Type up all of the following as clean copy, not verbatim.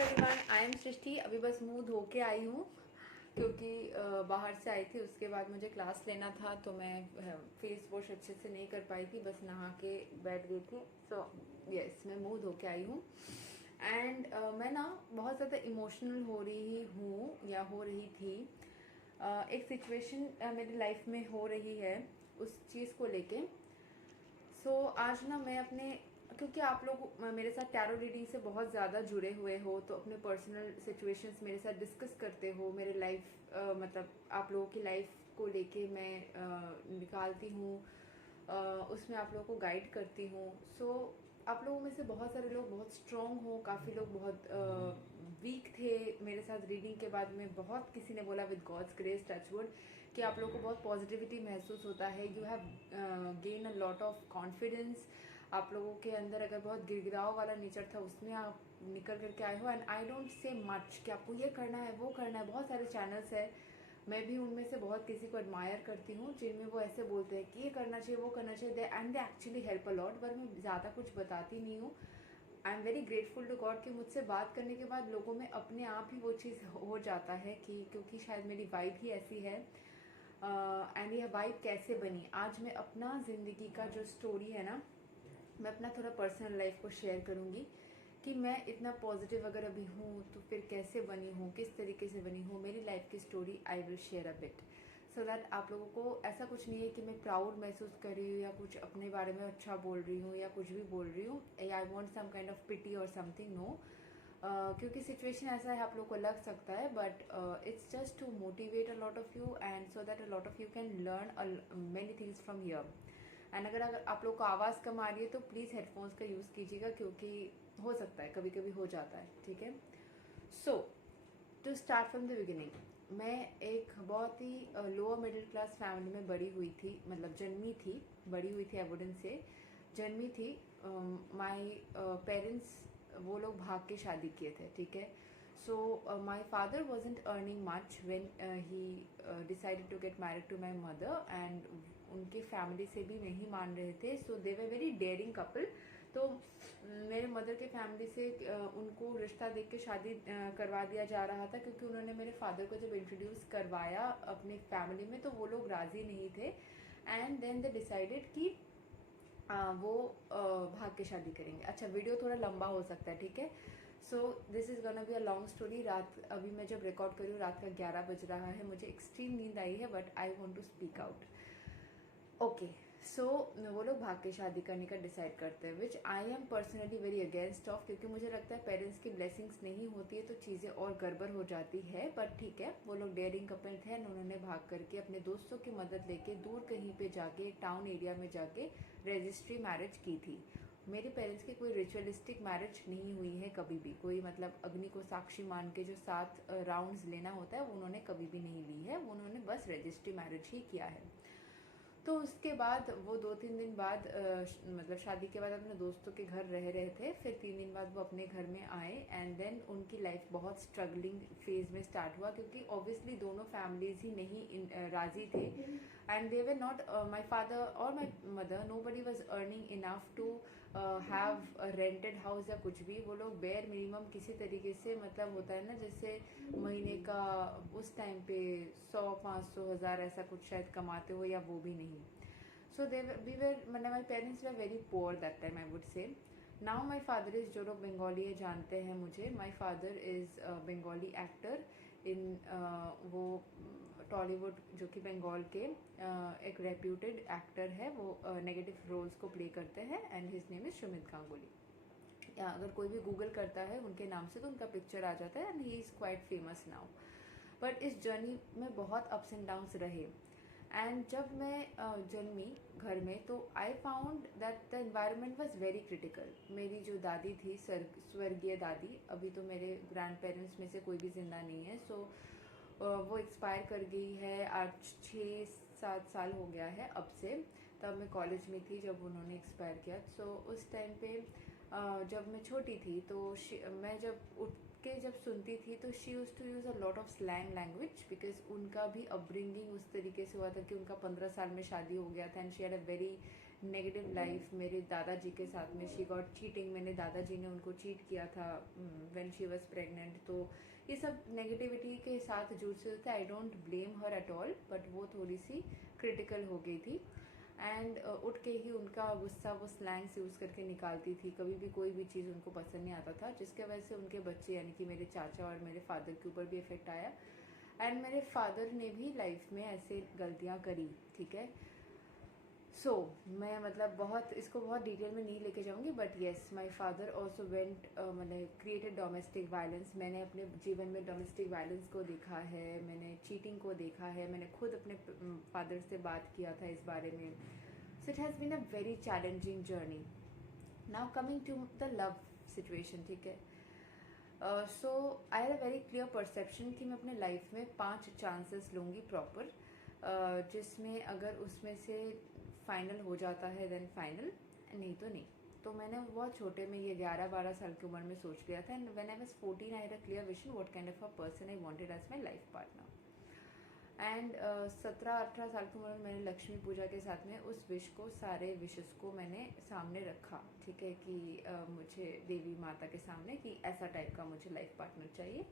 नमस्कार everyone, I am सृष्टि। अभी बस मुंह धो के आई हूँ क्योंकि बाहर से आई थी। उसके बाद मुझे क्लास लेना था तो मैं फेस वॉश अच्छे से नहीं कर पाई थी, बस नहा के बैठ गई थी। सो यस, मैं मुंह धो के आई हूँ। एंड मैं ना बहुत ज़्यादा इमोशनल हो रही हूँ या हो रही थी। एक सिचुएशन मेरी लाइफ में हो रही है उस चीज़ को लेके। सो आज ना मैं अपने, क्योंकि आप लोग मेरे साथ टैरो रीडिंग से बहुत ज़्यादा जुड़े हुए हो तो अपने पर्सनल सिचुएशंस मेरे साथ डिस्कस करते हो। मेरे लाइफ मतलब आप लोगों की लाइफ को लेके मैं निकालती हूँ, उसमें आप लोगों को गाइड करती हूँ। सो आप लोगों में से बहुत सारे लोग बहुत स्ट्रॉन्ग हो, काफ़ी लोग बहुत वीक थे मेरे साथ रीडिंग के बाद में। बहुत किसी ने बोला विद गॉड्स ग्रेस टचवुड कि आप लोगों को बहुत पॉजिटिविटी महसूस होता है। You have gain a lot of confidence. आप लोगों के अंदर अगर बहुत गिरगिराव वाला नेचर था उसमें आप निकल करके आए हो। And I don't say much कि आपको ये करना है वो करना है। बहुत सारे चैनल्स है, मैं भी उनमें से बहुत किसी को एडमायर करती हूँ जिनमें वो ऐसे बोलते हैं कि ये करना चाहिए वो करना चाहिए, they and they actually help a lot. पर मैं ज़्यादा कुछ बताती नहीं हूँ। I am very grateful to God कि मुझसे बात करने के बाद लोगों में अपने आप ही वो चीज़ हो जाता है कि क्योंकि शायद मेरी वाइब ही ऐसी है। एंड यह वाइब कैसे बनी, आज मैं अपना ज़िंदगी का जो स्टोरी है ना, मैं अपना थोड़ा पर्सनल लाइफ को शेयर करूँगी कि मैं इतना पॉजिटिव अगर अभी हूँ तो फिर कैसे बनी हूँ, किस तरीके से बनी हूँ। मेरी लाइफ की story I will share a bit so that आप लोगों को ऐसा कुछ नहीं है कि मैं प्राउड महसूस कर रही हूँ या कुछ अपने बारे में अच्छा बोल रही हूँ या कुछ भी बोल रही हूँ। I want some kind of pity और समथिंग, नो। क्योंकि सिचुएशन ऐसा है, आप लोग को लग सकता है, but it's just to motivate a lot of you and so that a lot of you can learn many things from here. And अगर आप लोग को आवाज़ कम आ रही है तो प्लीज़ हेडफोन्स का यूज़ कीजिएगा, क्योंकि हो सकता है कभी कभी हो जाता है, ठीक है। So to start from the beginning, मैं एक बहुत ही लोअर मिडिल क्लास फैमिली में बड़ी हुई थी, मतलब जन्मी थी, बड़ी हुई थी आई वुडंट से जन्मी थी। माई पेरेंट्स वो लोग भाग के शादी किए थे, ठीक है। So my father wasn't earning much when he decided to get married to my mother and उनके फैमिली से भी नहीं मान रहे थे। So they were very daring couple. तो मेरे मदर के फैमिली से उनको रिश्ता देख के शादी करवा दिया जा रहा था, क्योंकि उन्होंने मेरे फादर को जब इंट्रोड्यूस करवाया अपने फैमिली में तो वो लोग राजी नहीं थे। एंड देन दे डिसाइडेड कि वो भाग के शादी करेंगे। अच्छा, वीडियो थोड़ा लंबा हो सकता है, ठीक है। So this is gonna be a long story. रात अभी मैं जब रिकॉर्ड कर रही हूँ रात का 11 बज रहा है, मुझे एक्सट्रीम नींद आई है but I want to speak out. Okay, so वो लोग भाग के शादी करने का डिसाइड करते हैं, which I am personally very against of, क्योंकि मुझे लगता है पेरेंट्स की ब्लेसिंग्स नहीं होती है तो चीज़ें और गड़बड़ हो जाती है। बट ठीक है, वो लोग डेयरिंग कपल थे, उन्होंने भाग करके अपने दोस्तों की मदद लेके दूर कहीं पे जाके टाउन एरिया में जाके रजिस्ट्री मैरिज की थी। मेरे पेरेंट्स की कोई रिचुअलिस्टिक मैरिज नहीं हुई है कभी भी, कोई मतलब अग्नि को साक्षी मान के जो 7 राउंड्स लेना होता है वो उन्होंने कभी भी नहीं ली है, वो उन्होंने बस रजिस्ट्री मैरिज ही किया है। तो उसके बाद वो 2-3 दिन बाद मतलब शादी के बाद अपने दोस्तों के घर रह रहे थे, फिर 3 दिन बाद वो अपने घर में आए एंड देन उनकी लाइफ बहुत स्ट्रगलिंग फेज में स्टार्ट हुआ, क्योंकि ऑब्वियसली दोनों फैमिलीज ही नहीं राजी थे। And they were not, my father और my mother, nobody was earning enough to have rented house या कुछ भी। वो लोग बेयर मिनिमम किसी तरीके से, मतलब होता है ना जैसे महीने का उस टाइम पे 100-500 हज़ार ऐसा कुछ शायद कमाते हो, या वो भी नहीं। सो दे वी वर, मतलब my parents were very poor that time I would से। नाउ माई फादर इज़, जो लोग बंगाली है जानते हैं मुझे, my father is Bengali actor in वो टॉलीवुड, जो कि बंगाल के एक रेप्यूटेड एक्टर है। वो नेगेटिव रोल्स को प्ले करते हैं and his name is Sumit Ganguly. या अगर कोई भी गूगल करता है उनके नाम से तो उनका पिक्चर आ जाता है and he is quite famous now. But इस जर्नी में बहुत अप्स एंड डाउन्स रहे। एंड जब मैं जन्मी घर में तो I found that the environment was very critical. मेरी जो दादी थी, स्वर्गीय दादी, अभी तो मेरे ग्रैंड पेरेंट्स में से कोई भी जिंदा नहीं है। सो वो एक्सपायर कर गई है, आज 6-7 साल हो गया है अब से। तब मैं कॉलेज में थी जब उन्होंने एक्सपायर किया। सो उस टाइम पे जब मैं छोटी थी तो मैं जब उठ के जब सुनती थी तो she used to use a lot of slang language, because उनका भी अपब्रिंगिंग उस तरीके से हुआ था कि उनका 15 साल में शादी हो गया था and she had a very negative life मेरे दादाजी के साथ में, शी गॉट चीटिंग, मैंने दादाजी ने उनको चीट किया था व्हेन शी वाज प्रेग्नेंट। तो ये सब नेगेटिविटी के साथ जुड़ते थे। आई don't blame her at all, but वो थोड़ी सी क्रिटिकल हो गई थी एंड उठ के ही उनका गुस्सा वो स्लैंग्स यूज़ करके निकालती थी। कभी भी कोई भी चीज़ उनको पसंद नहीं आता था, जिसके वजह से उनके बच्चे यानी कि मेरे चाचा और मेरे फादर के ऊपर भी इफेक्ट आया। एंड मेरे फादर ने भी लाइफ में ऐसे गलतियाँ करी, ठीक है। सो मैं मतलब बहुत इसको बहुत डिटेल में नहीं लेके जाऊंगी, but yes my father also went मैंने क्रिएटेड डोमेस्टिक वायलेंस। मैंने अपने जीवन में डोमेस्टिक वायलेंस को देखा है, मैंने चीटिंग को देखा है, मैंने खुद अपने फादर से बात किया था इस बारे में। So it has been a very challenging journey. Now coming to the love situation, ठीक है। So I have a very clear perception कि मैं अपने लाइफ में 5 चांसेस लूँगी प्रॉपर, जिसमें अगर उसमें से फाइनल हो जाता है देन फाइनल, नहीं तो नहीं। तो मैंने बहुत छोटे में ये 11-12 साल की उम्र में सोच लिया था। And when I was 14 I had a clear vision what kind of a person I wanted as my life partner. And 17-18 साल की उम्र में मैंने लक्ष्मी पूजा के साथ में उस विश को, सारे विशेस को मैंने सामने रखा, ठीक है, कि मुझे देवी माता के सामने कि ऐसा टाइप का मुझे लाइफ पार्टनर चाहिए।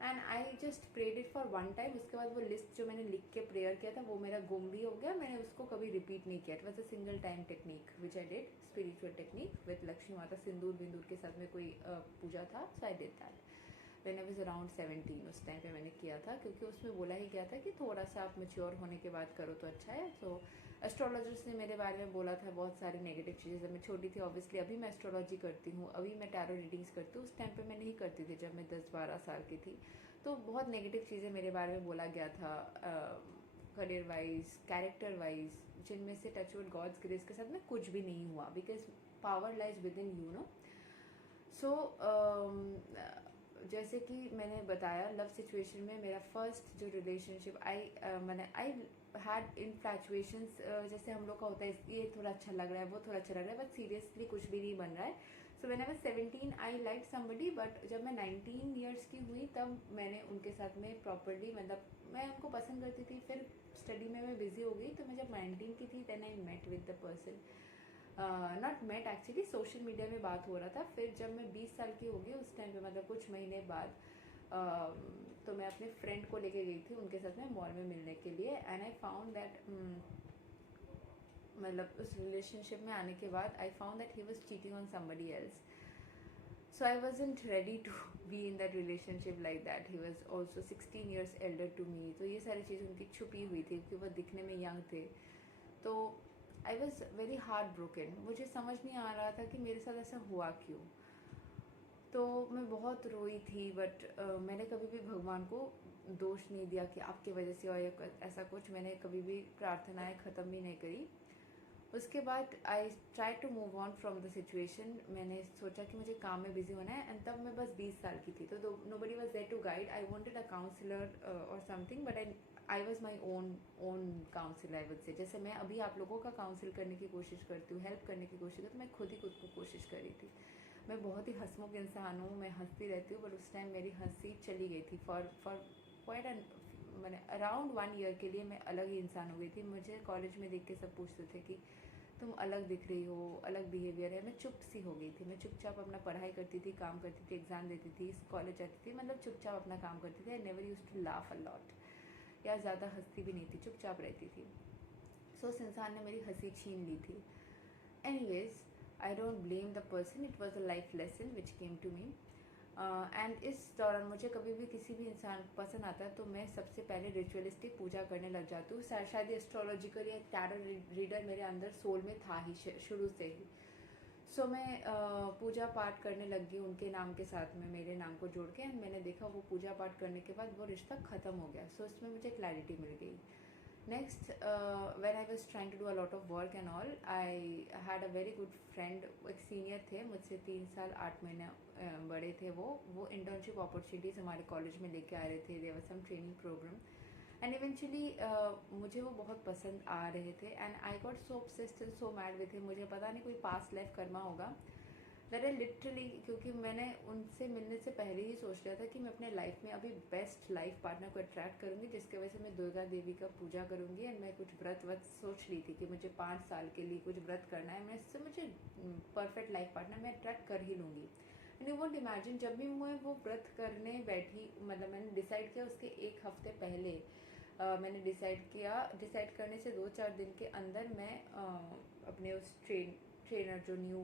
And I just prayed it for one time. उसके बाद वो लिस्ट जो मैंने लिख के प्रेयर किया था वो मेरा गुम भी हो गया, मैंने उसको कभी रिपीट नहीं किया। It was a single time technique which I did, spiritual technique with Lakshmi माता। सिंदूर बिंदूर के साथ में कोई पूजा था, so I did that when I was around 17। उस टाइम पे मैंने किया था, क्योंकि उसमें बोला ही गया था कि थोड़ा सा आप मैच्योर होने के बाद करो तो अच्छा है। सो एस्ट्रोलॉजर्स ने मेरे बारे में बोला था बहुत सारी नेगेटिव चीज़ें। जब मैं छोटी थी ऑब्वियसली, अभी मैं एस्ट्रोलॉजी करती हूँ, अभी मैं टैरो रीडिंग्स करती हूँ, उस टाइम पे मैं नहीं करती थी जब मैं 10-12 साल की थी। तो बहुत नेगेटिव चीज़ें मेरे बारे में बोला गया था, करियर वाइज, कैरेक्टर वाइज, जिनमें से टचवुड गॉड्स ग्रेस के साथ में कुछ भी नहीं हुआ, because power lies within you know. So जैसे कि मैंने बताया, लव सिचुएशन में मेरा फर्स्ट जो रिलेशनशिप आई हैड इनफ्लैचुएशंस, जैसे हम लोग का होता है, ये थोड़ा अच्छा लग रहा है, वो थोड़ा अच्छा लग रहा है, बट सीरियसली कुछ भी नहीं बन रहा है। So when I was 17 I like somebody, but जब मैं 19 ईयर्स की हुई तब मैंने उनके साथ में प्रॉपरली, मतलब मैं उनको पसंद करती थी, फिर स्टडी में मैं बिजी हो गई। तो मैं जब 19 की थी then I met with the person, not met actually, social media में बात हो रहा था। फिर जब मैं 20 साल की हो गई उस टाइम पे, मतलब कुछ महीने बाद, तो मैं अपने फ्रेंड को लेके गई थी उनके साथ में मॉल में मिलने के लिए। एंड आई फाउंड दैट, मतलब उस रिलेशनशिप में आने के बाद I found that he was cheating on somebody else. So I wasn't ready to be in that relationship like that. He was also 16 years elder to me. तो ये सारी चीज़ उनकी छुपी हुई थी, क्योंकि वो दिखने में यंग थे। तो I was very heart broken. मुझे समझ नहीं आ रहा था कि मेरे साथ ऐसा हुआ क्यों। तो मैं बहुत रोई थी, बट मैंने कभी भी भगवान को दोष नहीं दिया कि आपकी वजह से और ऐसा कुछ। मैंने कभी भी प्रार्थनाएं ख़त्म भी नहीं करी। उसके बाद I try to move on from the situation. मैंने सोचा कि मुझे काम में बिजी होना है। एंड तब मैं बस 20 साल की थी, तो nobody was there to guide. I wanted a counsellor और something, but I was my own counsellor, I would say. जैसे मैं अभी आप लोगों का काउंसिल करने की कोशिश करती हूँ, हेल्प करने की कोशिश करती हूँ, मैं खुद को कोशिश कर रही थी। मैं बहुत ही हंसमुख इंसान हूँ, मैं हंसती रहती हूँ, बट उस टाइम मेरी हंसी चली गई थी फॉर क्वाइट एन, मैंने अराउंड 1 ईयर के लिए मैं अलग ही इंसान हो गई थी। मुझे कॉलेज में देख के सब पूछते थे कि तुम अलग दिख रही हो, अलग बिहेवियर है। मैं चुप सी हो गई थी। मैं चुपचाप अपना पढ़ाई करती थी, काम करती थी, एग्जाम देती थी, कॉलेज जाती थी, मतलब चुपचाप अपना काम करती थी। I never used to laugh a lot, या ज़्यादा हंसती भी नहीं थी, चुपचाप रहती थी। सो उस इंसान ने मेरी हंसी छीन ली थी। Anyways, I don't blame the person, it was a life lesson which came to me. And इस दौरान मुझे कभी भी किसी भी इंसान पसंद आता है तो मैं सबसे पहले रिचुअलिस्टिक पूजा करने लग जाती हूँ। शायद एस्ट्रोलॉजिकल या टैरो रीडर मेरे अंदर सोल में था ही शुरू से ही। सो मैं पूजा पाठ करने लग गई उनके नाम के साथ में, मेरे नाम को जोड़ के। एंड मैंने देखा वो पूजा पाठ करने के बाद वो रिश्ता ख़त्म हो गया। सो इसमें मुझे क्लैरिटी मिल गई। Next, when I was trying to do a lot of work and all, I had a very good friend. एक सीनियर थे मुझसे 3 साल 8 महीने बड़े थे। वो इंटर्नशिप अपॉर्चुनिटीज़ हमारे कॉलेज में लेके आ रहे थे। There was some training program and eventually मुझे वो बहुत पसंद आ रहे थे। And I got so obsessed and so mad with him. मुझे पता नहीं कोई पास्ट लाइफ कर्मा होगा। दैट आई लिटरली, क्योंकि मैंने उनसे मिलने से पहले ही सोच लिया था कि मैं अपने लाइफ में अभी बेस्ट लाइफ पार्टनर को अट्रैक्ट करूंगी, जिसकी वजह से मैं दुर्गा देवी का पूजा करूंगी। एंड मैं कुछ व्रत सोच ली थी कि मुझे 5 साल के लिए कुछ व्रत करना है, मैं इससे मुझे परफेक्ट लाइफ पार्टनर मैं अट्रैक्ट कर ही लूँगी। एंड यू वोंट इमेजिन, जब भी मैं वो व्रत करने बैठी, मतलब मैंने डिसाइड किया उसके 1 हफ्ते पहले मैंने डिसाइड करने से 2-4 दिन के अंदर मैं अपने उस ट्रेनर जो न्यू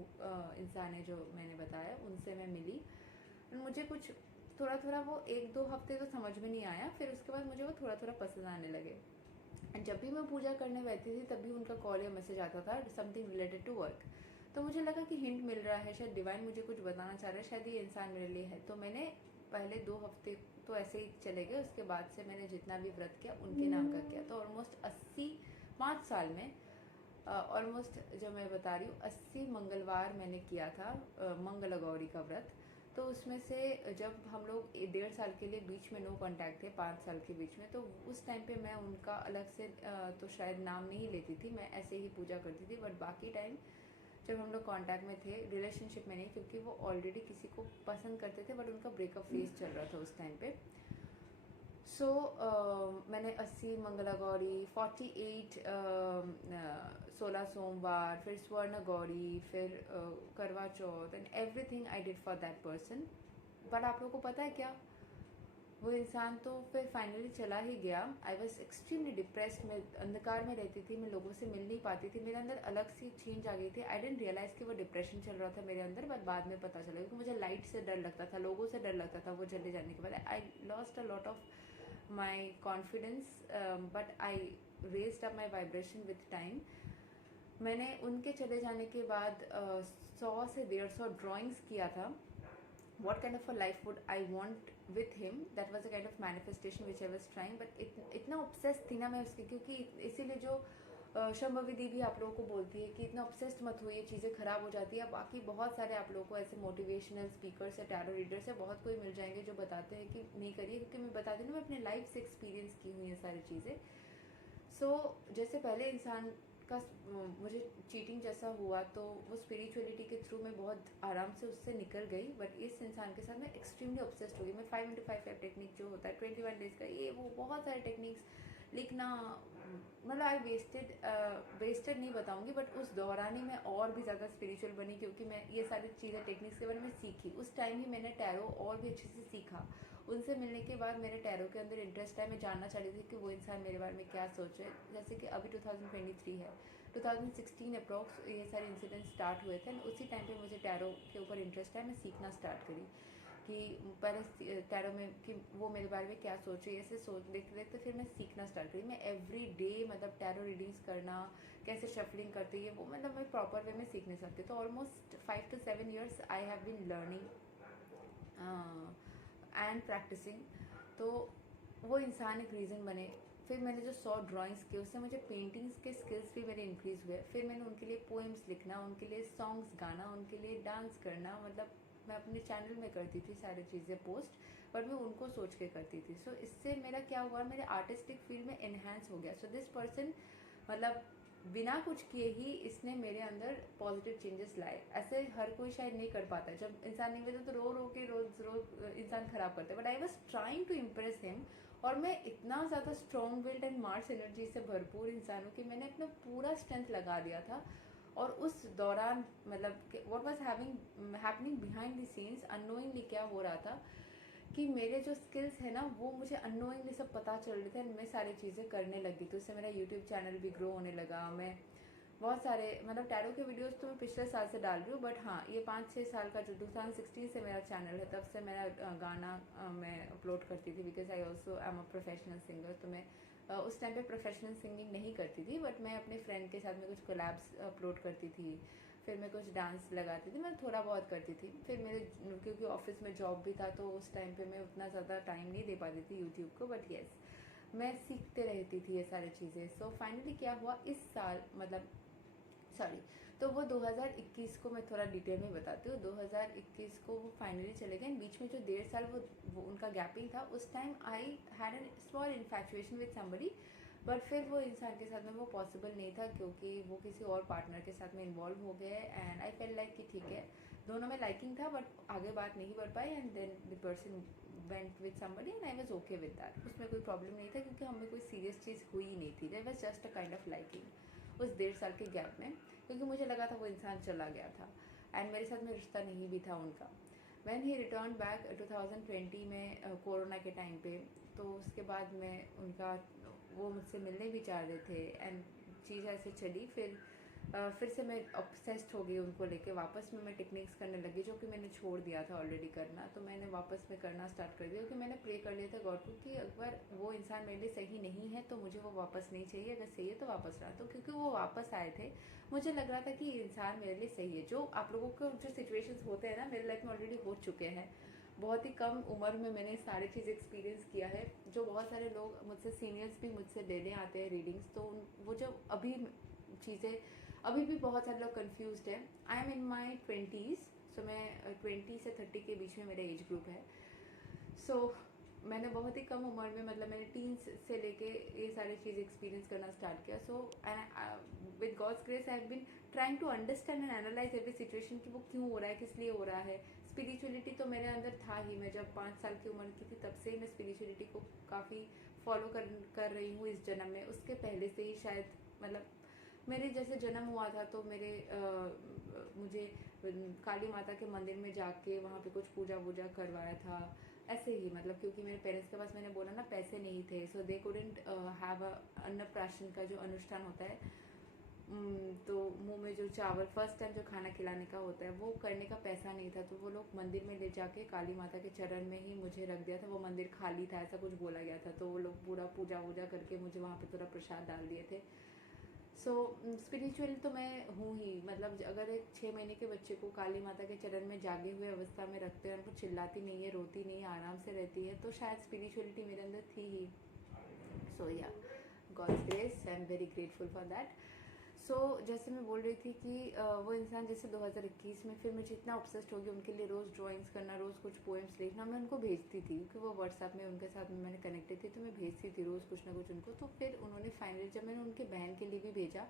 इंसान है जो मैंने बताया, उनसे मैं मिली। मुझे कुछ थोड़ा थोड़ा वो 1-2 हफ्ते तो समझ में नहीं आया, फिर उसके बाद मुझे वो थोड़ा थोड़ा पसंद आने लगे। एंड जब भी मैं पूजा करने बैठती थी तभी उनका कॉल या मैसेज आता था, समथिंग रिलेटेड टू वर्क। तो मुझे लगा कि हिंट मिल रहा है, शायद डिवाइन मुझे कुछ बताना चाह रहा है, शायद ये इंसान मेरे लिए है। तो मैंने पहले 2 हफ्ते तो ऐसे ही चले गए, उसके बाद से मैंने जितना भी व्रत किया उनके नाम का किया। तो ऑलमोस्ट 5 साल में ऑलमोस्ट, जो मैं बता रही हूँ, 80 मंगलवार मैंने किया था मंगला गौरी का व्रत। तो उसमें से जब हम लोग 1.5 साल के लिए बीच में नो कांटेक्ट थे, 5 साल के बीच में, तो उस टाइम पे मैं उनका अलग से तो शायद नाम नहीं लेती थी, मैं ऐसे ही पूजा करती थी। बट बाकी टाइम जब हम लोग कांटेक्ट में थे, रिलेशनशिप में नहीं, क्योंकि वो ऑलरेडी किसी को पसंद करते थे, बट उनका ब्रेकअप फेज चल रहा था उस टाइम पे। सो मैंने 80 मंगला गौरी, 48 16 सोमवार, फिर स्वर्ण गौरी, फिर Karva Chauth, and everything I did for that person. But आप लोगों को पता है क्या, वो इंसान तो फिर फाइनली चला ही गया। आई वॉज एक्सट्रीमली डिप्रेस्ड, मैं अंधकार में रहती थी, मैं लोगों से मिल नहीं पाती थी, मेरे अंदर अलग सी चेंज आ गई थी। आई डेंट रियलाइज कि वो डिप्रेशन चल रहा था मेरे अंदर, बट बाद में पता चला, क्योंकि मुझे लाइट से डर लगता था, लोगों से डर लगता था वो चले जाने के बाद। I lost a lot of my confidence, but I raised up my vibration with time. मैंने उनके चले जाने के बाद 100 से 150 ड्राइंग्स किया था, what kind of a life would I want with him. That was a kind of manifestation which I was trying, but इतना obsessed थी ना मैं उसकी, क्योंकि इसीलिए जो शंभवी दी भी आप लोगों को बोलती है कि इतना obsessed मत हो, ये चीज़ें खराब हो जाती है। बाकी बहुत सारे आप लोगों को ऐसे मोटिवेशनल स्पीकर्स या टैरो रीडर्स है, बहुत कोई मिल जाएंगे जो बताते हैं कि नहीं करिए, क्योंकि मैं बताती हूँ, मैं अपने लाइफ से एक्सपीरियंस की हुई हैं सारी चीज़ें। सो जैसे पहले इंसान का मुझे चीटिंग जैसा हुआ, तो वो स्पिरिचुअलिटी के थ्रू मैं बहुत आराम से उससे निकल गई। बट इस इंसान के साथ मैं एक्सट्रीमली ऑब्सेस्ड हो गई। मैं 5x5 टेक्निक जो होता है 21 डेज का, ये वो बहुत सारे टेक्निक्स लिखना, मतलब आई वेस्टेड नहीं बताऊंगी, बट उस दौरान ही मैं और भी ज़्यादा स्पिरिचुअल बनी, क्योंकि मैं ये सारी चीज़ें टेक्निक्स के बारे में सीखी। उस टाइम ही मैंने टैरो और भी अच्छे से सीखा। उनसे मिलने के बाद मेरे टैरो के अंदर इंटरेस्ट है, मैं जानना चाह रही थी कि वो इंसान मेरे बारे में क्या सोचे। जैसे कि अभी 2023 है, 2016 अप्रॉक्स ये सारे इंसिडेंट स्टार्ट हुए थे। उसी टाइम पे मुझे टैरो के ऊपर इंटरेस्ट है, मैं सीखना स्टार्ट करी कि पहले टैरो में कि वो मेरे बारे में क्या सोच रही है, ऐसे सोच देखते देखते फिर मैं सीखना स्टार्ट करी। मैं एवरी डे मतलब टैरो रीडिंग्स करना, कैसे शफलिंग करती है वो, मतलब मैं प्रॉपर वे में सीखने सकती। तो almost 5 to 7 years I have been learning and practising. तो वो इंसान एक रीज़न बने। फिर मैंने जो 100 ड्राइंग्स किए, उससे मुझे पेंटिंग्स के स्किल्स भी मेरे इंक्रीज़ हुए। फिर मैंने उनके लिए पोएम्स लिखना, उनके लिए सॉन्ग्स गाना, उनके लिए डांस करना, मतलब मैं अपने चैनल में करती थी सारी चीज़ें पोस्ट, पर मैं उनको सोच के करती थी। सो इससे मेरा क्या हुआ, मेरे आर्टिस्टिक फील्ड में एनहांस हो गया। सो दिस पर्सन मतलब बिना कुछ किए ही इसने मेरे अंदर पॉजिटिव चेंजेस लाए। ऐसे हर कोई शायद नहीं कर पाता, जब इंसान नहीं मिलता तो रो रो के रोज इंसान खराब करता है। But I was trying to impress him, और मैं इतना ज़्यादा strong willed and Mars energy से भरपूर इंसान हूँ कि मैंने अपना पूरा स्ट्रेंथ लगा दिया था। और उस दौरान मतलब what was happening behind the scenes, unknowingly क्या हो रहा था कि मेरे जो स्किल्स है ना वो मुझे अननोइंगली सब पता चल रहे थे, मैं सारी चीज़ें करने लगी। तो उससे मेरा यूट्यूब चैनल भी ग्रो होने लगा। मैं बहुत सारे मतलब टैरो के वीडियोस तो मैं पिछले साल से डाल रही हूँ, बट हाँ ये 5-6 साल का जो 2016 से मेरा चैनल है, तब से मेरा गाना मैं अपलोड करती थी, because I also am a professional singer. तो मैं उस टाइम पे प्रोफेशनल सिंगिंग नहीं करती थी, बट मैं अपने फ्रेंड के साथ में कुछ कोलैब्स अपलोड करती थी। फिर मैं कुछ डांस लगाती थी, मैं थोड़ा बहुत करती थी। फिर मेरे क्योंकि ऑफिस में जॉब भी था, तो उस टाइम पे मैं उतना ज़्यादा टाइम नहीं दे पाती थी यूट्यूब को। बट येस, मैं सीखते रहती थी ये सारी चीज़ें। सो फाइनली क्या हुआ इस साल, मतलब सॉरी, तो वो 2021 को मैं थोड़ा डिटेल में बताती हूँ। 2021 को वो फाइनली चले गए। बीच में जो 1.5 साल वो उनका गैपिंग था, उस time I had an small इन्फैक्चुएशन with somebody, but फिर वो इंसान के साथ में वो पॉसिबल नहीं था, क्योंकि वो किसी और पार्टनर के साथ में इन्वॉल्व हो गए। एंड आई फेल लाइक कि ठीक है, दोनों में लाइकिंग था बट आगे बात नहीं बढ़ पाई and then the person went with somebody and I was okay with that. उसमें कोई प्रॉब्लम नहीं था क्योंकि हमें कोई सीरियस चीज़ हुई ही नहीं थी, there was just a kind of liking उस 1.5 साल के गैप में, क्योंकि मुझे लगा था वो इंसान चला गया था एंड मेरे साथ में रिश्ता नहीं भी था उनका। व्हेन ही रिटर्न बैक 2020 में कोरोना के टाइम पे, तो उसके बाद मैं उनका वो मुझसे मिलने भी चाह रहे थे एंड चीज़ ऐसे चली। फिर से मैं ऑब्सेस्ड हो गई उनको लेके, वापस में मैं टेक्निक्स करने लगी जो कि मैंने छोड़ दिया था ऑलरेडी करना, तो मैंने वापस में करना स्टार्ट कर दिया क्योंकि मैंने प्रे कर लिया था गॉड को कि अगर वो इंसान मेरे लिए सही नहीं है तो मुझे वो वापस नहीं चाहिए, अगर सही है तो वापस रहा। तो क्योंकि वो वापस आए थे मुझे लग रहा था कि इंसान मेरे लिए सही है। जो आप लोगों को जो सिचुएशंस होते हैं ना मेरे लाइफ में ऑलरेडी हो चुके हैं, बहुत ही कम उम्र में मैंने सारी चीज़ एक्सपीरियंस किया है। जो बहुत सारे लोग मुझसे सीनियर्स भी मुझसे लेने आते हैं रीडिंग्स, तो वो जो अभी चीज़ें अभी भी बहुत सारे लोग कंफ्यूज्ड हैं। I am in my 20s, सो मैं 20 से 30 के बीच में मेरा एज ग्रुप है। सो मैंने बहुत ही कम उम्र में, मतलब मैंने टीन्स से लेके ये सारी चीज़ एक्सपीरियंस करना स्टार्ट किया। So with God's grace I have been trying to understand and analyse every situation कि वो क्यों हो रहा है, किस लिए हो रहा है। स्पिरिचुअलिटी तो मेरे अंदर था ही, मैं जब 5 साल की उम्र की थी तब से ही मैं स्पिरिचुअलिटी को काफ़ी फॉलो कर रही हूँ इस जन्म में। उसके पहले से ही शायद, मतलब मेरे जैसे जन्म हुआ था तो मुझे काली माता के मंदिर में जाके वहाँ पे कुछ पूजा वूजा करवाया था ऐसे ही, मतलब क्योंकि मेरे पेरेंट्स के पास, मैंने बोला ना, पैसे नहीं थे, so they couldn't have a अन्नप्राशन का जो अनुष्ठान होता है, तो मुंह में जो चावल फर्स्ट टाइम जो खाना खिलाने का होता है वो करने का पैसा नहीं था, तो वो लोग मंदिर में ले जाके काली माता के चरण में ही मुझे रख दिया था। वो मंदिर खाली था ऐसा कुछ बोला गया था, तो वो लोग पूरा पूजा वूजा करके मुझे वहाँ पे थोड़ा प्रसाद डाल दिए थे। सो स्पिरिचुअल तो मैं हूँ ही, मतलब अगर एक 6 महीने के बच्चे को काली माता के चरण में जागे हुए अवस्था में रखते हैं, उनको चिल्लाती नहीं है, रोती नहीं है, आराम से रहती है, तो शायद स्पिरिचुअलिटी मेरे अंदर थी ही। So yeah, God's grace, I am very grateful for that. So जैसे मैं बोल रही थी कि वो इंसान जैसे 2021 में फिर मुझे इतना ऑब्सेस्ड हो गया उनके लिए रोज़ ड्राइंग्स करना, रोज़ कुछ पोएम्स लिखना, मैं उनको भेजती थी क्योंकि वो व्हाट्सएप में उनके साथ में मैंने कनेक्टेड थी, तो मैं भेजती थी रोज़ कुछ ना कुछ उनको। तो फिर उन्होंने फाइनली, जब मैंने उनके बहन के लिए भी भेजा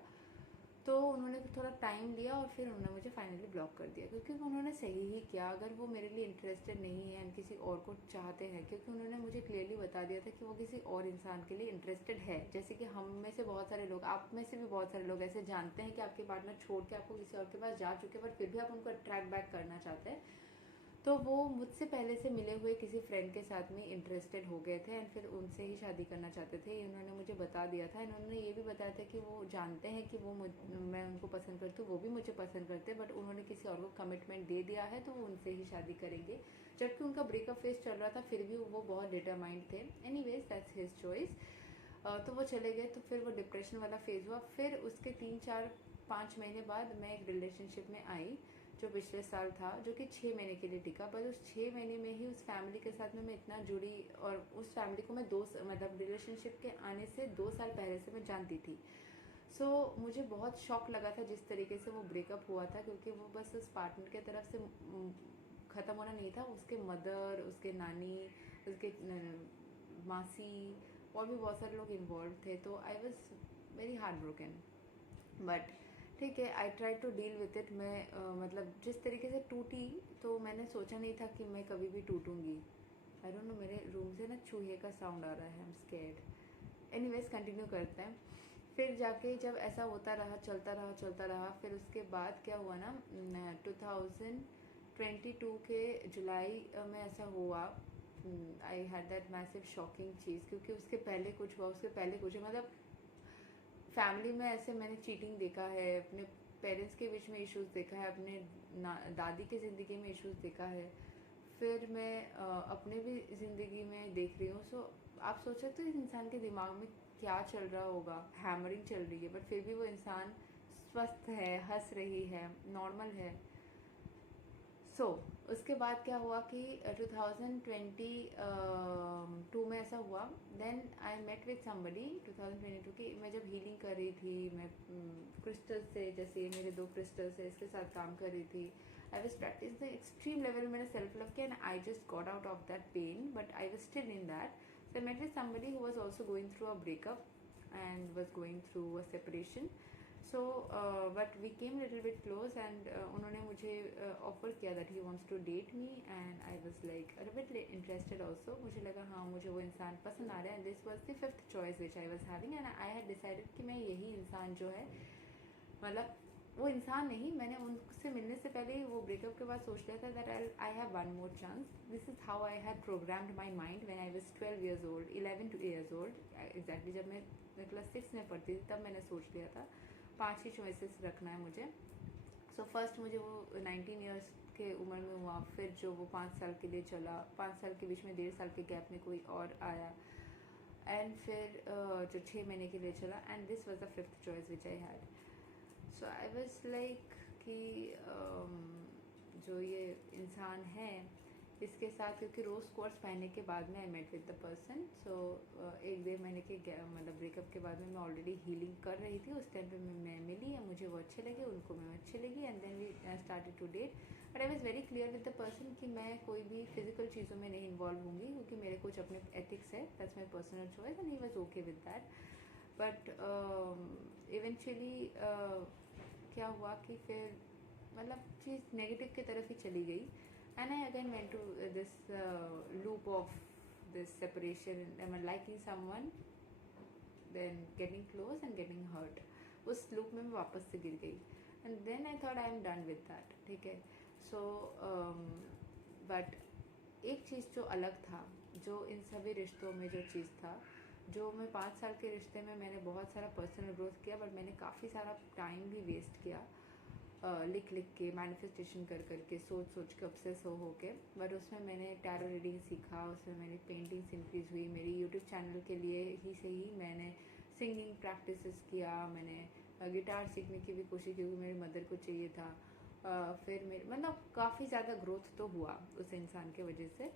तो उन्होंने थोड़ा टाइम लिया और फिर उन्होंने मुझे फाइनली ब्लॉक कर दिया, क्योंकि उन्होंने सही ही किया। अगर वो मेरे लिए इंटरेस्टेड नहीं है एंड किसी और को चाहते हैं, क्योंकि उन्होंने मुझे क्लियरली बता दिया था कि वो किसी और इंसान के लिए इंटरेस्टेड है। जैसे कि हम में से बहुत सारे लोग, आप में से भी बहुत सारे लोग ऐसे जानते हैं कि आपके पार्टनर छोड़ के आपको किसी और के पास जा चुके हैं, बट फिर भी आप उनको अट्रैक्ट बैक करना चाहते हैं। तो वो मुझसे पहले से मिले हुए किसी फ्रेंड के साथ में इंटरेस्टेड हो गए थे एंड फिर उनसे ही शादी करना चाहते थे, इन्होंने मुझे बता दिया था। इन्होंने ये भी बताया था कि वो जानते हैं कि मैं उनको पसंद करती हूँ, वो भी मुझे पसंद करते हैं, बट उन्होंने किसी और को कमिटमेंट दे दिया है तो वो उनसे ही शादी करेंगे। जबकि उनका ब्रेकअप फेज चल रहा था, फिर भी वो बहुत डिटरमाइंड थे। Anyways, that's his choice. तो वो चले गए, तो फिर वो डिप्रेशन वाला फेज हुआ। फिर उसके 3-4-5 महीने बाद मैं एक रिलेशनशिप में आई जो पिछले साल था, जो कि 6 महीने के लिए टिका। पर उस 6 महीने में ही उस फैमिली के साथ में मैं इतना जुड़ी, और उस फैमिली को मैं मतलब रिलेशनशिप के आने से 2 साल पहले से मैं जानती थी। सो मुझे बहुत शॉक लगा था जिस तरीके से वो ब्रेकअप हुआ था, क्योंकि वो बस उस पार्टनर के तरफ से ख़त्म होना नहीं था, उसके मदर, उसके नानी, उसके मासी और भी बहुत सारे लोग इन्वॉल्व थे। तो I was very heart broken, but ठीक है, I try to deal with it. मैं मतलब जिस तरीके से टूटी, तो मैंने सोचा नहीं था कि मैं कभी भी टूटूंगी। आई डोंट नो, मेरे रूम से ना चूहे का साउंड आ रहा है, I am scared. Anyways, continue करते हैं। फिर जाके जब ऐसा होता रहा, चलता रहा, फिर उसके बाद क्या हुआ ना, 2022 के जुलाई में ऐसा हुआ, I had that massive shocking चीज़, क्योंकि उसके पहले कुछ हुआ, उसके पहले कुछ, मतलब फैमिली में ऐसे मैंने चीटिंग देखा है, अपने पेरेंट्स के बीच में इश्यूज देखा है, अपने दादी की ज़िंदगी में इश्यूज देखा है, फिर मैं अपने भी ज़िंदगी में देख रही हूँ। सो आप सोच सकते हो इस इंसान के दिमाग में क्या चल रहा होगा, हैमरिंग चल रही है, बट फिर भी वो इंसान स्वस्थ है, हंस रही है, नॉर्मल है। सो उसके बाद क्या हुआ कि 2022 में ऐसा हुआ, then I met with somebody 2022 की। मैं जब हीलिंग कर रही थी, मैं क्रिस्टल से, जैसे मेरे 2 क्रिस्टल्स है, इसके साथ काम कर रही थी। I was practice the extreme level, मैंने सेल्फ लव किया and I just got out of that pain, but I was still in that. So I met with somebody who was also going through a breakup and was going through a separation. So but we came little bit close and उन्होंने मुझे offer किया that he wants to date me and I was like a bit interested also. मुझे लगा हाँ मुझे वो इंसान पसंद आ रहा है and this was the fifth choice which I was having and I had decided कि मैं यही इंसान जो है, मतलब वो इंसान नहीं, मैंने उनसे मिलने से पहले ही वो ब्रेकअप के बाद सोच लिया था that I have one more chance. This is how I had programmed my mind when I was 12 years old, 11 years old exactly. जब मैं क्लास 6 में पढ़ती थी तब मैंने सोच लिया था 5 ही चॉइसेस रखना है मुझे. सो फर्स्ट मुझे वो 19 years के उम्र में हुआ, फिर जो वो 5 साल के लिए चला, 5 साल के बीच में 1.5 साल के गैप में कोई और आया एंड फिर जो 6 महीने के लिए चला and this was the fifth choice which I had. So I was like कि जो ये इंसान है इसके साथ, क्योंकि रोज़ कोर्स पहनने के बाद में I met with the person. So 1-1.5 महीने के मतलब ब्रेकअप के बाद में मैं ऑलरेडी हीलिंग कर रही थी. उस टाइम पे मैं मिली और मुझे वो अच्छे लगे, उनको मैं अच्छी लगी and then we started to date. But I was very clear with the person कि मैं कोई भी फिजिकल चीज़ों में नहीं इन्वॉल्व होंगी क्योंकि मेरे कुछ अपने एथिक्स है. That's my personal choice and he was okay with that. But eventually क्या हुआ कि फिर मतलब चीज़ नेगेटिव की तरफ ही चली गई and I again went to this loop of this separation. Am I liking someone, then getting close and getting hurt. उस loop में मैं वापस से गिर गई and then I thought I am done with that. ठीक है. So but एक चीज़ जो अलग था, जो इन सभी रिश्तों में जो चीज़ था, जो मैं 5 साल के रिश्ते में मैंने बहुत सारा पर्सनल ग्रोथ किया बट मैंने काफ़ी सारा टाइम भी वेस्ट किया लिख के, मैनिफेस्टेशन कर के, सोच के, ऑब्सेस हो के. बट उसमें मैंने टैरो रीडिंग सीखा, उसमें मेरी पेंटिंग्स इंक्रीज हुई, मेरी यूट्यूब चैनल के लिए ही सही मैंने सिंगिंग प्रैक्टिसेस किया, मैंने गिटार सीखने की भी कोशिश की क्योंकि मेरी मदर को चाहिए था. फिर मेरे मतलब काफ़ी ज़्यादा ग्रोथ तो हुआ उस इंसान के वजह से.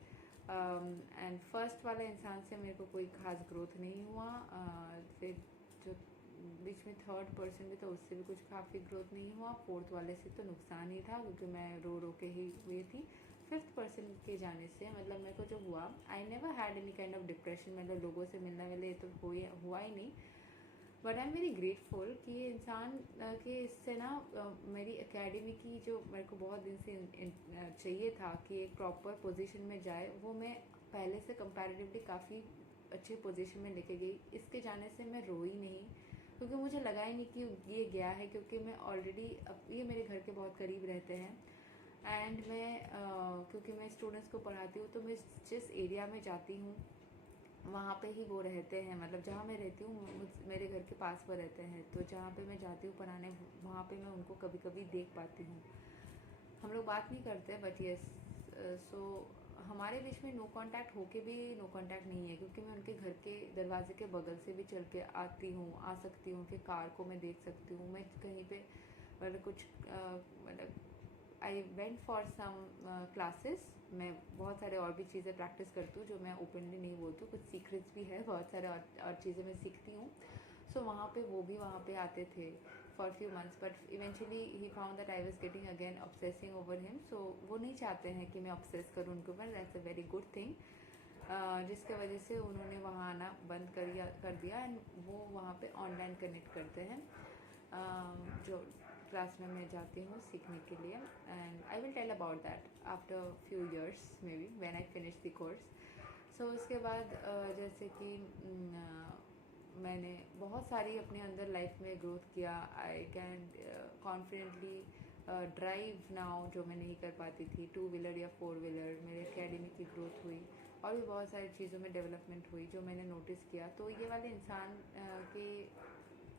एंड फर्स्ट वाला इंसान से मेरे को कोई खास ग्रोथ नहीं हुआ. फिर जो बीच में थर्ड पर्सन भी था उससे भी कुछ काफ़ी ग्रोथ नहीं हुआ. फोर्थ वाले से तो नुकसान ही था क्योंकि मैं रो के ही हुई थी. फिफ्थ पर्सन के जाने से मतलब मेरे को जो हुआ, I never had any kind of depression. मतलब लोगों से मिलने वाले तो हुआ ही नहीं. But I am very grateful कि ये इंसान के इससे ना मेरी एकेडमी की जो मेरे को बहुत दिन से चाहिए था कि एक प्रॉपर पोजीशन में जाए, वो मैं पहले से कंपैरेटिवली काफ़ी अच्छी पोजीशन में लेके गई. इसके जाने से मैं रोई नहीं क्योंकि मुझे लगा ही नहीं कि ये गया है, क्योंकि मैं ऑलरेडी ये मेरे घर के बहुत करीब रहते हैं एंड मैं क्योंकि मैं स्टूडेंट्स को पढ़ाती हूँ तो मैं जिस एरिया में जाती हूँ वहाँ पे ही वो रहते हैं. मतलब जहाँ मैं रहती हूँ मेरे घर के पास वो रहते हैं, तो जहाँ पे मैं जाती हूँ पढ़ाने वहाँ पे मैं उनको कभी कभी देख पाती हूँ. हम लोग बात नहीं करते बट येस. सो हमारे बीच में नो कांटेक्ट होके भी नो कांटेक्ट नहीं है क्योंकि मैं उनके घर के दरवाजे के बगल से भी चल के आती हूँ, आ सकती हूँ. उनके कार को मैं देख सकती हूँ. मैं कहीं पे मतलब कुछ मतलब I went for some classes. मैं बहुत सारे और भी चीज़ें प्रैक्टिस करती हूँ जो मैं ओपनली नहीं बोलती हूँ. कुछ सीक्रेट्स भी है, बहुत सारे और चीज़ें मैं सीखती हूँ. सो वहाँ पे वो भी वहाँ पे आते थे for few months but eventually he found that I was getting again obsessing over him. So वो नहीं चाहते हैं कि मैं ऑब्सेस करूँ उनके ऊपर. That's a very good thing. जिसके वजह से उन्होंने वहाँ आना बंद कर दिया एंड वो वहाँ पे ऑनलाइन कनेक्ट करते हैं. जो क्लास में मैं जाती हूँ सीखने के लिए and I will tell about that after few years maybe when I finish the course. So उसके बाद जैसे कि मैंने बहुत सारी अपने अंदर लाइफ में ग्रोथ किया. I can confidently drive now जो मैं नहीं कर पाती थी, 2 व्हीलर या 4 व्हीलर. मेरे एकेडमी की ग्रोथ हुई और भी बहुत सारी चीज़ों में डेवलपमेंट हुई जो मैंने नोटिस किया. तो ये वाले इंसान के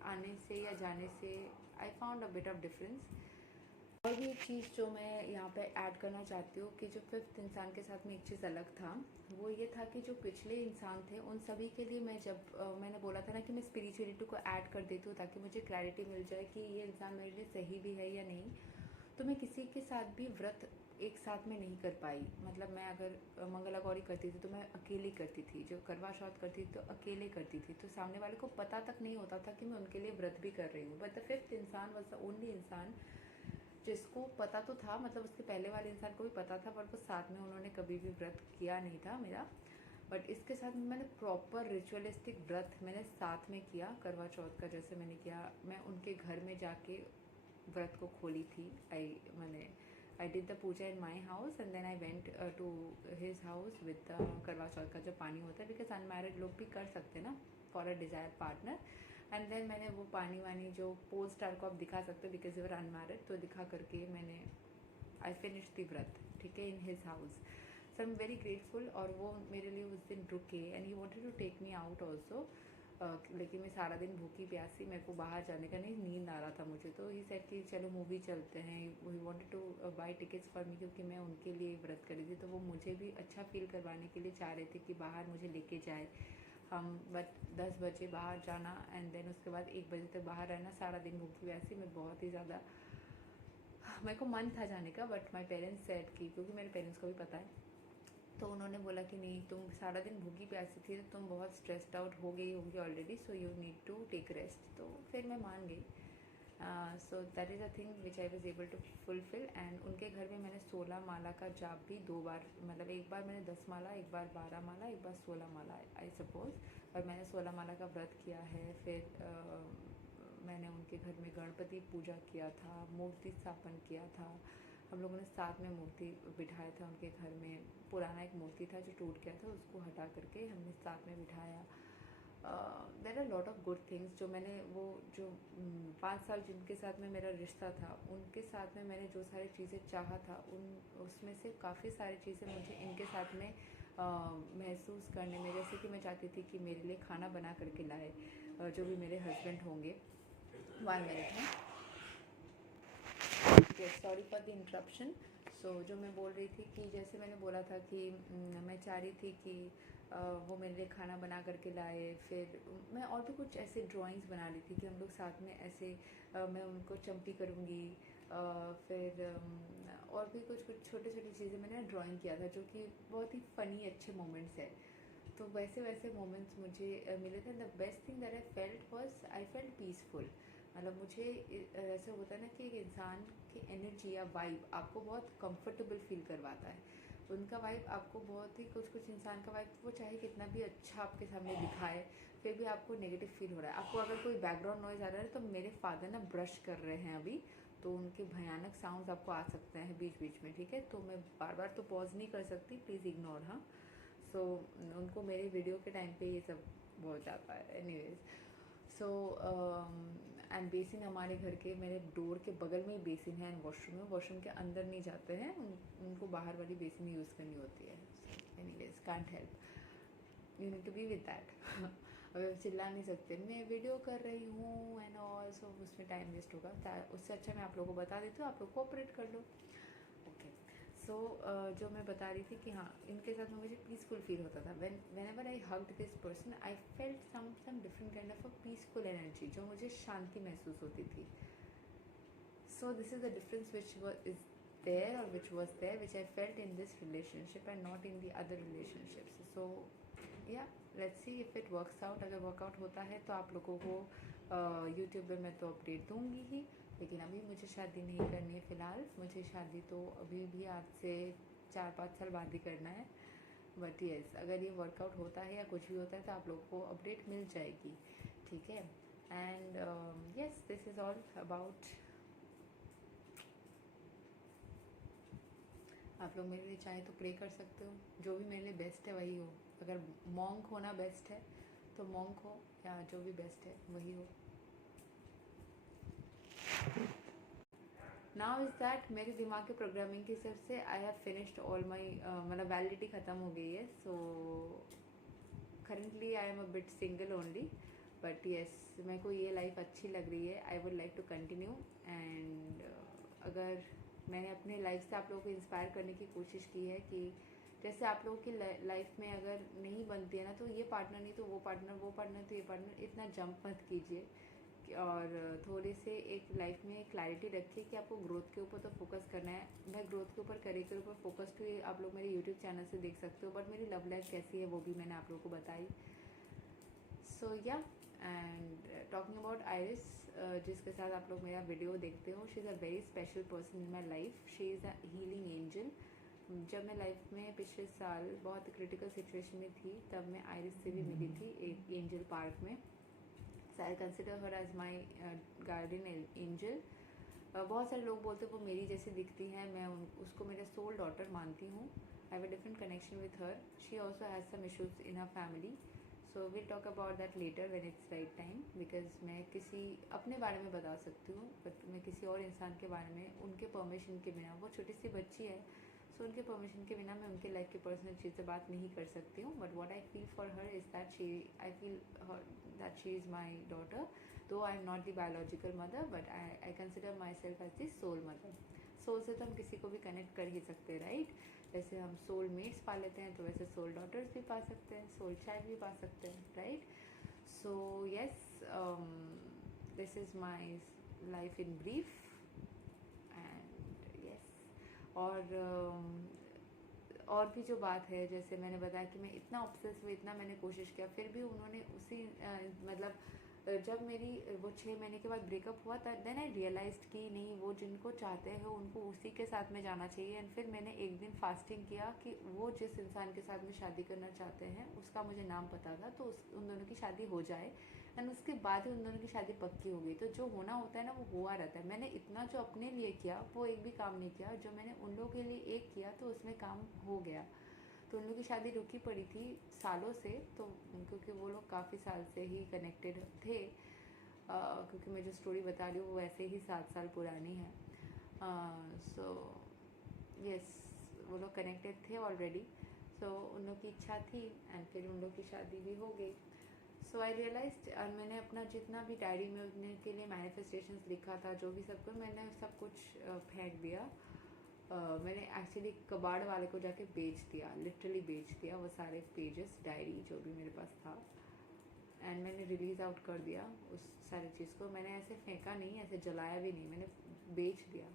आने से या जाने से I found a bit of difference. और भी एक चीज़ जो मैं यहाँ पे ऐड करना चाहती हूँ कि जो फिफ्थ इंसान के साथ में एक चीज़ अलग था वो ये था कि जो पिछले इंसान थे उन सभी के लिए मैं जब मैंने बोला था ना कि मैं स्पिरिचुअलिटी को ऐड कर देती हूँ ताकि मुझे क्लैरिटी मिल जाए कि ये इंसान मेरे लिए सही भी है या नहीं. तो मैं किसी के साथ भी व्रत एक साथ में नहीं कर पाई. मतलब मैं अगर मंगला गौरी करती थी तो मैं अकेले करती थी, जो करवा चौथ करती थी तो अकेले करती थी. तो सामने वाले को पता तक नहीं होता था कि मैं उनके लिए व्रत भी कर रही हूँ. बट द फिफ्थ इंसान वॉज द ओनली इंसान जिसको पता तो था, मतलब उसके पहले वाले इंसान को भी पता था, पर वो साथ में उन्होंने कभी भी व्रत किया नहीं था मेरा. बट इसके साथ मैंने प्रॉपर रिचुअलिस्टिक व्रत मैंने साथ में किया, करवा चौथ का जैसे मैंने किया। मैं उनके घर में जाके व्रत को खोली थी। I did the puja in my house and then I went to his house with the Karva Chauth का जो पानी होता है, बिकॉज अनमैरिड लोग भी कर सकते हैं ना, for a desire partner. And then मैंने वो पानी वानी जो पोल स्टार को आप दिखा सकते हो बिकॉज यूर अनमैरिड, तो दिखा करके मैंने आई फिनिश द व्रत, ठीक है, in his house. So I am very grateful. और वो मेरे लिए उस दिन रुके and he wanted to take me out also. लेकिन मैं सारा दिन भूखी प्यासी, मेरे को बाहर जाने का नहीं, नींद आ रहा था मुझे, तो ही सेड कि चलो मूवी चलते हैं। He wanted to buy tickets for me, क्योंकि मैं उनके लिए व्रत करी थी, तो वो मुझे भी अच्छा फील करवाने के लिए चाह रहे थे कि बाहर मुझे लेके जाए हम। बट 10 बजे बाहर जाना एंड देन उसके बाद 1 बजे तक बाहर रहना, सारा दिन भूखी प्यासी, मैं बहुत ही ज़्यादा, मेरे को मन था जाने का, बट माई पेरेंट्स सेड कि, क्योंकि मेरे पेरेंट्स को भी पता है, तो उन्होंने बोला कि नहीं, तुम सारा दिन भूखी प्यासी थी, तो तुम बहुत स्ट्रेस्ड आउट हो गई होगी already, so you need to take rest. तो फिर मैं मान गई। So that is a thing which I was able to fulfil. And उनके घर में मैंने 16 माला का जाप भी 2 बार, मतलब एक बार मैंने 10 माला, एक बार 12 माला, एक बार 16 माला आई सपोज, और मैंने 16 माला का व्रत किया है। फिर मैंने उनके घर में गणपति पूजा किया था, मूर्ति स्थापन किया था, हम लोगों ने साथ में मूर्ति बिठाया था उनके घर में। पुराना एक मूर्ति था जो टूट गया था, उसको हटा करके हमने साथ में बिठाया। There are lot of good things जो मैंने, वो जो 5 साल जिनके साथ में मेरा रिश्ता था, उनके साथ में मैंने जो सारी चीज़ें चाहा था, उसमें से काफ़ी सारी चीज़ें मुझे इनके साथ में महसूस करने में, जैसे कि मैं चाहती थी कि मेरे लिए खाना बना करके लाए, जो भी मेरे हस्बैंड होंगे। 1 मिनट में, सॉरी फॉर द इंटरप्शन। सो जो मैं बोल रही थी कि जैसे मैंने बोला था कि मैं चाह रही थी कि वो मेरे लिए खाना बना करके लाए। फिर मैं और भी कुछ ऐसे ड्राइंग्स बना रही थी कि हम लोग साथ में ऐसे, मैं उनको चंपी करूँगी। फिर और भी कुछ कुछ छोटे छोटी चीज़ें मैंने ड्राइंग किया था, जो कि बहुत ही फ़नी अच्छे मोमेंट्स है। तो वैसे वैसे मोमेंट्स मुझे मिले थे। The best thing that I felt was I felt peaceful. मतलब मुझे ऐसा होता है ना कि एक इंसान की एनर्जी या वाइब आपको बहुत कंफर्टेबल फील करवाता है। उनका वाइब आपको बहुत ही, कुछ कुछ इंसान का वाइब वो चाहे कितना भी अच्छा आपके सामने दिखाए, फिर भी आपको नेगेटिव फील हो रहा है। आपको अगर कोई बैकग्राउंड नॉइज आ रहा है, तो मेरे फादर ना ब्रश कर रहे हैं अभी, तो उनके भयानक साउंड्स आपको आ सकते हैं बीच बीच में, ठीक है। तो मैं बार बार तो पॉज नहीं कर सकती, प्लीज़ इग्नोर। हाँ, सो उनको मेरे वीडियो के टाइम पे ये सब बहुत जाता है। एनीवेज, सो एंड बेसिन हमारे घर के, मेरे डोर के बगल में ही बेसिन है एंड वॉशरूम है। वॉशरूम के अंदर नहीं जाते हैं, उनको बाहर वाली बेसिन यूज़ करनी होती है। Anyways, can't help, you need to be with that. अब चिल्ला नहीं सकते, मैं वीडियो कर रही हूँ एंड ऑल, सो उसमें टाइम वेस्ट होगा। उससे अच्छा मैं आप लोगों को बता देती हूँ, आप लोग कोऑपरेट कर लो। ओके, सो जो मैं बता रही थी कि हाँ, इनके साथ में मुझे पीसफुल फील होता था। whenever I hugged this person, I felt some different kind of a peaceful energy, जो मुझे शांति महसूस होती थी। So this is the difference which is there, or which was there, which I felt in this relationship and not in the other relationships. So yeah, let's see if it works out. अगर workout होता है तो आप लोगों को YouTube पे मैं तो अपडेट दूंगी ही, लेकिन अभी मुझे शादी नहीं करनी है फ़िलहाल। मुझे शादी तो अभी भी आज से 4-5 साल बाद ही करना है। बट येस, अगर ये वर्कआउट होता है या कुछ भी होता है तो आप लोगों को अपडेट मिल जाएगी, ठीक है। And yes, this is all about. आप लोग मेरे लिए चाहे तो प्रे कर सकते हो, जो भी मेरे लिए बेस्ट है वही हो। अगर मॉन्क होना बेस्ट है तो मॉन्क हो, या जो भी बेस्ट है वही हो। नाउ इज़ दैट मेरे दिमाग के प्रोग्रामिंग की तरफ से I have finished all my, मतलब वैलिडिटी ख़त्म हो गई है। So currently I am a bit single only, but yes, मेरे को ये लाइफ अच्छी लग रही है। I would like to continue. And अगर मैंने अपने लाइफ से आप लोगों को इंस्पायर करने की कोशिश की है कि जैसे आप लोगों की लाइफ में अगर नहीं बनती है ना, तो ये पार्टनर नहीं तो वो पार्टनर, वो पार्टनर तो ये पार्टनर, इतना जंप मत कीजिए। और थोड़े से एक लाइफ में क्लैरिटी रखिए कि आपको ग्रोथ के ऊपर तो फोकस करना है। मैं ग्रोथ के ऊपर, करियर के ऊपर फोकस तो आप लोग मेरे यूट्यूब चैनल से देख सकते हो, बट मेरी लव लाइफ कैसी है वो भी मैंने आप लोगों को बताई। सो या, एंड टॉकिंग अबाउट आयरिस, जिसके साथ आप लोग मेरा वीडियो देखते हो, she is a very special person in my life. She is a healing angel. जब मैं लाइफ में पिछले साल बहुत क्रिटिकल सिचुएशन में थी, तब मैं आयरिस से भी मिली थी एक एंजल पार्क में. So I consider her as my guardian angel. बहुत सारे लोग बोलते हैं वो मेरी जैसी दिखती हैं, मैं उसको मेरा सोल डॉटर मानती हूँ. I have a different connection with her. She also has some issues in her family. So we'll talk about that later when it's right time. Because मैं किसी अपने बारे में बता सकती हूँ, बट मैं किसी और इंसान के बारे में उनके परमिशन के बिना, वो छोटी सी बच्ची है, सो उनके परमिशन के बिना मैं उनके लाइफ की पर्सनल चीज़ से बात नहीं कर सकती हूँ. But what I feel for her is that I feel that she is my daughter. Though I am not the biological mother, but I consider myself as the soul mother. Soul से तो हम किसी को भी connect कर ही सकते हैं, right? वैसे हम सोल मेट्स पा लेते हैं, तो वैसे सोल डॉटर्स भी पा सकते हैं, सोल चाइल्ड भी पा सकते हैं, right? So yes, this is my life in brief. And yes, और भी जो बात है, जैसे मैंने बताया कि मैं इतना ऑब्सेस हुई, इतना मैंने कोशिश किया, फिर भी उन्होंने उसी मतलब जब मेरी वो 6 महीने के बाद ब्रेकअप हुआ था, देन आई रियलाइज्ड कि नहीं, वो जिनको चाहते हैं उनको उसी के साथ में जाना चाहिए. एंड फिर मैंने एक दिन फास्टिंग किया कि वो जिस इंसान के साथ में शादी करना चाहते हैं उसका मुझे नाम पता था, तो उन दोनों की शादी हो जाए. एंड उसके बाद ही उन दोनों की शादी पक्की हो गई. तो जो होना होता है ना, वो हुआ रहता है. मैंने इतना जो अपने लिए किया वो एक भी काम नहीं किया. जो मैंने उन लोगों के लिए एक किया तो उसमें काम हो गया. तो उन लोगों की शादी रुकी पड़ी थी सालों से, तो क्योंकि वो लोग काफ़ी साल से ही कनेक्टेड थे. क्योंकि मैं जो स्टोरी बता रही हूँ वो वैसे ही 7 साल पुरानी है. सो यस, वो लोग कनेक्टेड थे ऑलरेडी. सो उन लोग की इच्छा थी एंड फिर उन लोग की शादी भी हो गई. सो आई रियलाइज्ड, मैंने अपना जितना भी डायरी में उनके लिए मैनिफेस्टेशंस लिखा था, जो भी सब कुछ, मैंने सब कुछ फेंक दिया. मैंने एक्चुअली कबाड़ वाले को जाके बेच दिया, लिटरली बेच दिया वो सारे पेजेस, डायरी जो भी मेरे पास था. एंड मैंने रिलीज़ आउट कर दिया उस सारी चीज़ को. मैंने ऐसे फेंका नहीं, ऐसे जलाया भी नहीं, मैंने बेच दिया.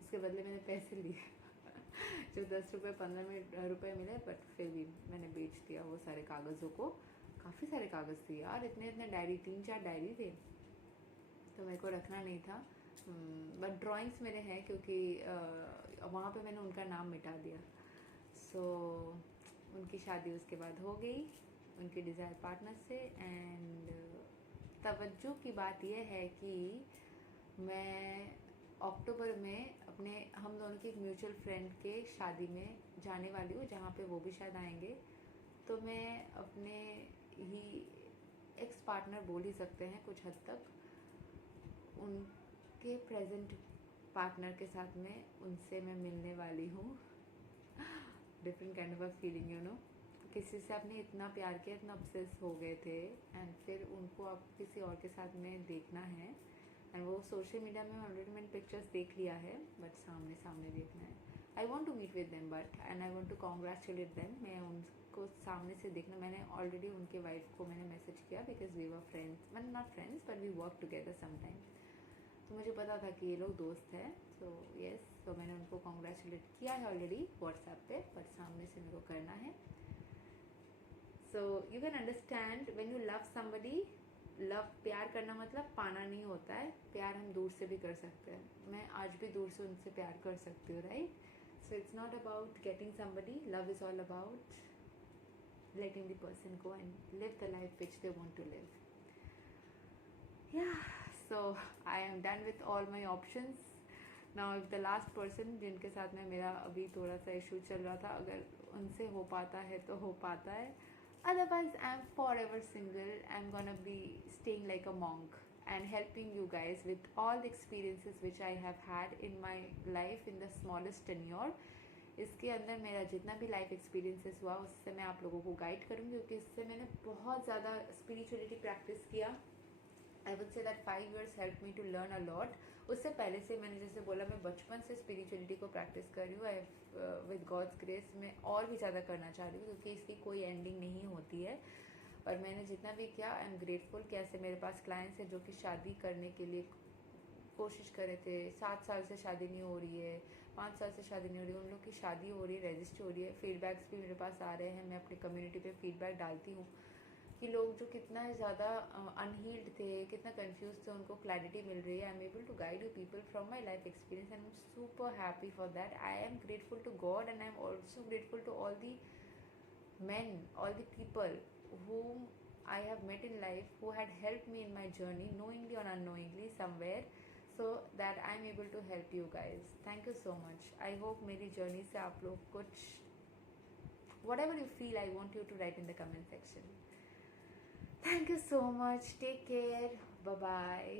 उसके बदले मैंने पैसे लिए जो 10 रुपये 15 रुपये मिले, बट फिर भी मैंने बेच दिया वो सारे कागज़ों को. काफ़ी सारे कागज़ थे यार, इतने डायरी, 3-4 डायरी थे, तो मेरे को रखना नहीं था. बट ड्राइंग्स मेरे हैं, क्योंकि वहाँ पे मैंने उनका नाम मिटा दिया. सो उनकी शादी उसके बाद हो गई उनके डिज़ायर पार्टनर से. एंड तवज्जो की बात यह है कि मैं अक्टूबर में अपने, हम दोनों की एक म्यूचुअल फ्रेंड के शादी में जाने वाली हूँ, जहाँ पे वो भी शायद आएंगे. तो मैं अपने ही एक्स पार्टनर बोल ही सकते हैं कुछ हद तक, उनके प्रेजेंट पार्टनर के साथ में उनसे मैं मिलने वाली हूँ. Different kind of a feeling, you know. किसी से आपने इतना प्यार किया, इतना ऑब्सेस हो गए थे, एंड फिर उनको आप किसी और के साथ में देखना है. एंड वो सोशल मीडिया में ऑलरेडी मैंने पिक्चर्स देख लिया है, बट सामने सामने देखना है. I want to meet with them, but and I want to congratulate them. मैं उनको सामने से देखना, मैंने ऑलरेडी उनके वाइफ को मैंने मैसेज किया, बिकॉज वी वर फ्रेंड्स, मतलब not friends, but we work together sometime. तो मुझे पता था कि ये लोग दोस्त हैं. सो यस, तो मैंने उनको कॉन्ग्रेचुलेट किया है ऑलरेडी व्हाट्सएप पे, बट सामने से मेरे को करना है. So you can understand when you love somebody. Love, प्यार करना मतलब पाना नहीं होता है. प्यार हम दूर से भी कर सकते हैं. मैं आज भी दूर से उनसे प्यार कर सकती हूँ, right? So it's not about getting somebody. Love is all about letting the person go and live the life which they want to live. Yeah, so I am done with all my options. Now if the last person जिनके साथ में मेरा अभी थोड़ा सा issue चल रहा था, अगर उनसे हो पाता है तो हो पाता है. Otherwise I'm forever single. I'm gonna be staying like a monk and helping you guys with all the experiences which I have had in my life in the smallest tenure. इसके अंदर मेरा जितना भी लाइफ एक्सपीरियंसेस हुआ उससे मैं आप लोगों को गाइड करूँगी, क्योंकि इससे मैंने बहुत ज़्यादा स्पिरिचुअलिटी प्रैक्टिस किया. I would say that 5 years help me to learn a lot. उससे पहले से मैंने जैसे बोला, मैं बचपन से स्पिरिचुअलिटी को प्रैक्टिस कर रही हूँ. आई विद गॉड्स ग्रेस मैं और भी ज़्यादा करना चाह रही हूँ, क्योंकि इसकी कोई एंडिंग नहीं होती है. और मैंने जितना भी किया, आई एम ग्रेटफुल. कैसे मेरे पास क्लाइंट्स हैं जो कि शादी करने के लिए कोशिश कर रहे थे, 7 साल से शादी नहीं हो रही है, 5 साल से शादी नहीं हो रही है, उन लोग की शादी हो रही है, रजिस्टर हो रही है. फीडबैक्स भी मेरे पास आ रहे हैं, मैं अपनी कम्युनिटी पे फीडबैक डालती हूँ. कि लोग जो कितना ज़्यादा अनहील्ड थे, कितना कंफ्यूज थे, उनको क्लैरिटी मिल रही है. I am able to guide you people from my life experience and I am super happy for that. I am grateful to God and I am also grateful to all the men, all the people whom I have met in life, who had helped me in my journey, knowingly or unknowingly somewhere, so that I am able to help you guys. Thank you so much. I hope मेरी journey से आप लोग कुछ, whatever you feel, I want you to write in the comment section. Thank you so much. Take care. Bye bye.